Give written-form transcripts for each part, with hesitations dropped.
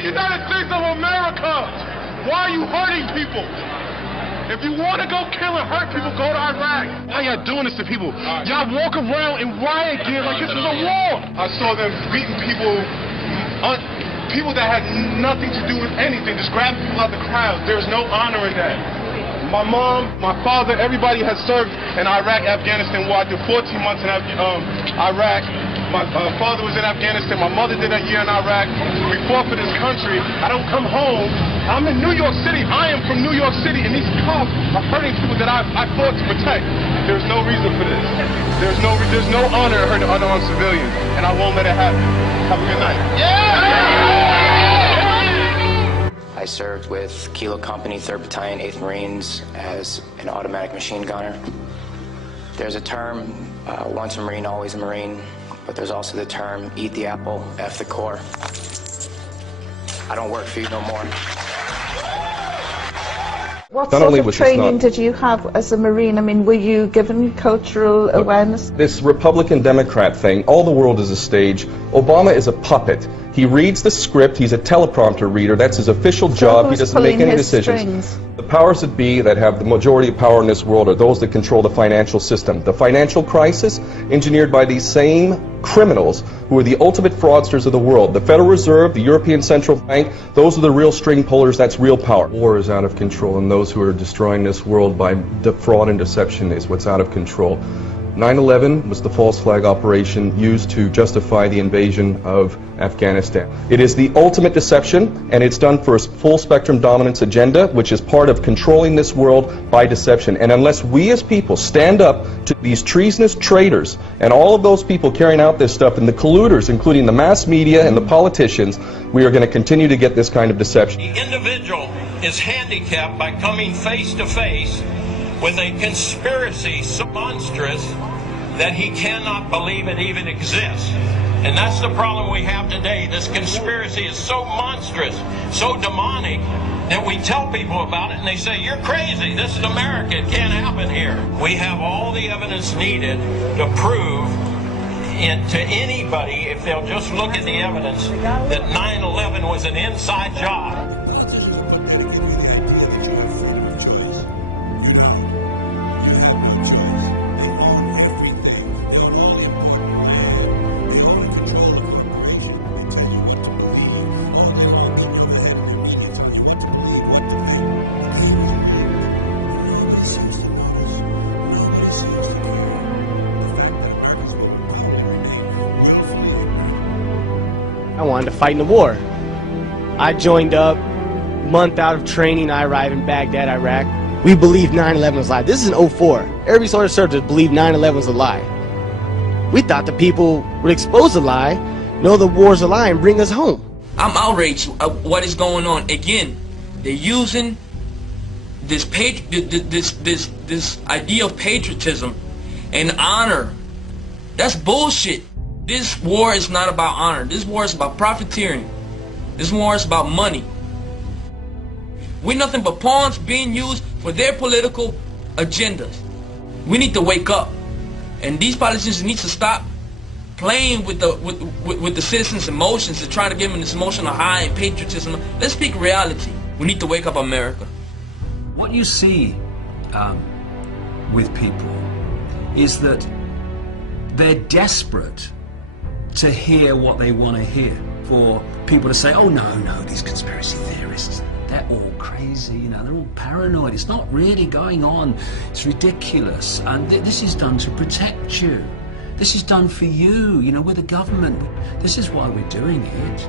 the United States of America. Why are you hurting people? If you want to go kill and hurt people, go to Iraq. Why y'all doing this to people? Y'all walk around in riot gear like this is a war. I saw them beating people, people that had nothing to do with anything, just grabbing people out the crowd. There's no honor in that. My mom, my father, everybody has served in Iraq, Afghanistan. Well, I did 14 months in Iraq. My father was in Afghanistan. My mother did a year in Iraq. We fought for this country. I don't come home. I'm in New York City. I am from New York City, and these cops are hurting people that I fought to protect. There's no reason for this. There's no honor in hurting unarmed civilians, and I won't let it happen. Have a good night. I served with Kilo Company, 3rd Battalion, 8th Marines as an automatic machine gunner. There's a term, once a Marine, always a Marine, but there's also the term, eat the apple, F the Corps. I don't work for you no more. What sort of training did you have as a Marine? I mean, were you given cultural awareness? This Republican-Democrat thing, all the world is a stage. Obama is a puppet. He reads the script, he's a teleprompter reader, that's his official job, he doesn't make any decisions. The powers that be that have the majority of power in this world are those that control the financial system. The financial crisis, engineered by these same criminals who are the ultimate fraudsters of the world. The Federal Reserve, the European Central Bank, those are the real string pullers, that's real power. War is out of control, and those who are destroying this world by fraud and deception is what's out of control. 9/11 was the false flag operation used to justify the invasion of Afghanistan. It is the ultimate deception, and it's done for a full spectrum dominance agenda, which is part of controlling this world by deception. And unless we as people stand up to these treasonous traitors and all of those people carrying out this stuff and the colluders, including the mass media and the politicians, we are going to continue to get this kind of deception. The individual is handicapped by coming face to face with a conspiracy so monstrous that he cannot believe it even exists. And that's the problem we have today. This conspiracy is so monstrous, so demonic, that we tell people about it and they say, you're crazy, this is America, it can't happen here. We have all the evidence needed to prove to anybody, if they'll just look at the evidence, that 9/11 was an inside job. I wanted to fight in the war. I joined up, month out of training, I arrived in Baghdad, Iraq. We believed 9/11 was a lie. This is in 04. Every sort of service believed 9/11 was a lie. We thought the people would expose the lie, know the war's a lie, and bring us home. I'm outraged at what is going on. Again, they're using this idea of patriotism and honor. That's bullshit. This war is not about honor. This war is about profiteering. This war is about money. We're nothing but pawns being used for their political agendas. We need to wake up, and these politicians need to stop playing with the citizens' emotions and trying to give them this emotional high and patriotism. Let's speak reality. We need to wake up America. What you see with people is that they're desperate to hear what they want to hear. For people to say, oh no, these conspiracy theorists, they're all crazy, you know, they're all paranoid, it's not really going on, it's ridiculous, and this is done to protect you. This is done for you, you know, we're the government. This is why we're doing it.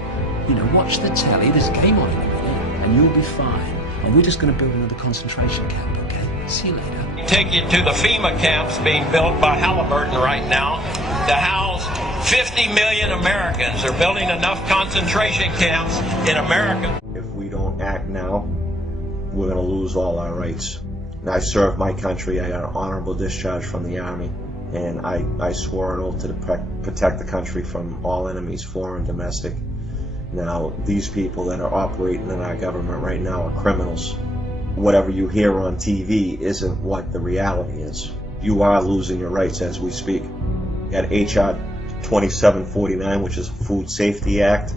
You know, watch the telly, there's a game on in a minute, and you'll be fine. And we're just going to build another concentration camp, okay? See you later. Take you to the FEMA camps being built by Halliburton right now to house 50 million Americans. They're building enough concentration camps in America. If we don't act now, we're going to lose all our rights. And I served my country. I got an honorable discharge from the Army. And I swore an oath to protect the country from all enemies, foreign, domestic. Now, these people that are operating in our government right now are criminals. Whatever you hear on TV isn't what the reality is. You are losing your rights as we speak. You got H.R. 2749, which is a Food Safety Act.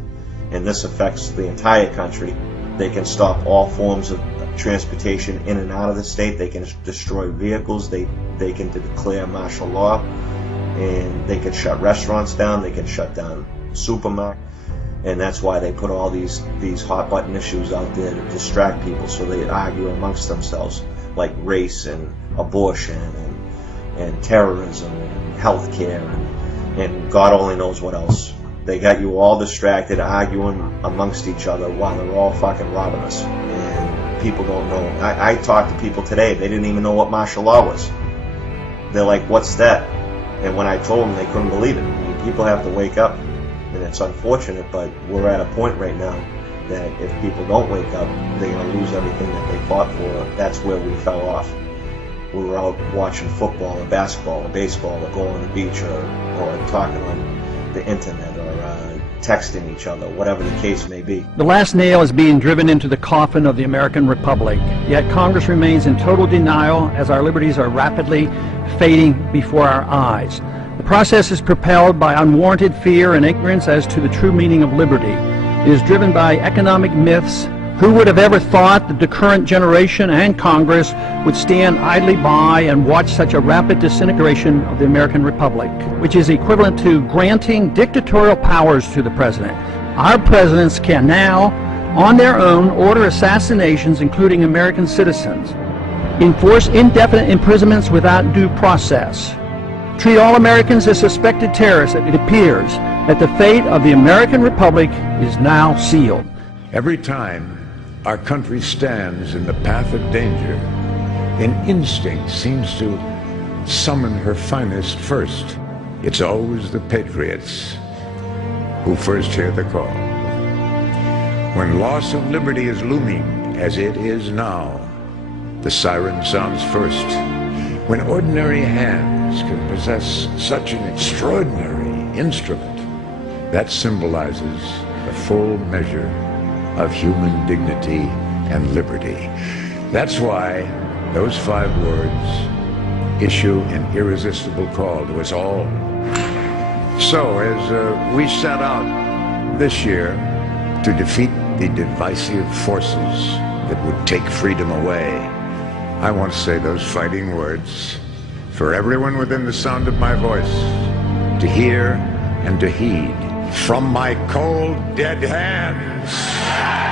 and this affects the entire country. They can stop all forms of transportation in and out of the state. They can destroy vehicles. They can declare martial law, and they can shut restaurants down. They can shut down supermarkets. And that's why they put all these hot button issues out there to distract people, so they argue amongst themselves, like race and abortion and terrorism and healthcare and God only knows what else. They got you all distracted, arguing amongst each other while they're all fucking robbing us. And people don't know. I talked to people today, they didn't even know what martial law was. They're like, what's that? And when I told them, they couldn't believe it. I mean, people have to wake up. And it's unfortunate, but we're at a point right now that if people don't wake up, they're going to lose everything that they fought for. That's where we fell off. We were out watching football or basketball or baseball or going on the beach or talking on the internet or texting each other, whatever the case may be. The last nail is being driven into the coffin of the American Republic, yet Congress remains in total denial as our liberties are rapidly fading before our eyes. The process is propelled by unwarranted fear and ignorance as to the true meaning of liberty. It is driven by economic myths. Who would have ever thought that the current generation and Congress would stand idly by and watch such a rapid disintegration of the American Republic, which is equivalent to granting dictatorial powers to the president. Our presidents can now, on their own, order assassinations, including American citizens, enforce indefinite imprisonments without due process, treat all Americans as suspected terrorists. It appears that the fate of the American Republic is now sealed. Every time our country stands in the path of danger, an instinct seems to summon her finest first. It's always the patriots who first hear the call. When loss of liberty is looming, as it is now, the siren sounds first. When ordinary hands can possess such an extraordinary instrument, that symbolizes the full measure of human dignity and liberty. That's why those 5 words issue an irresistible call to us all. So as we set out this year to defeat the divisive forces that would take freedom away, I want to say those fighting words for everyone within the sound of my voice to hear and to heed. From my cold, dead hands.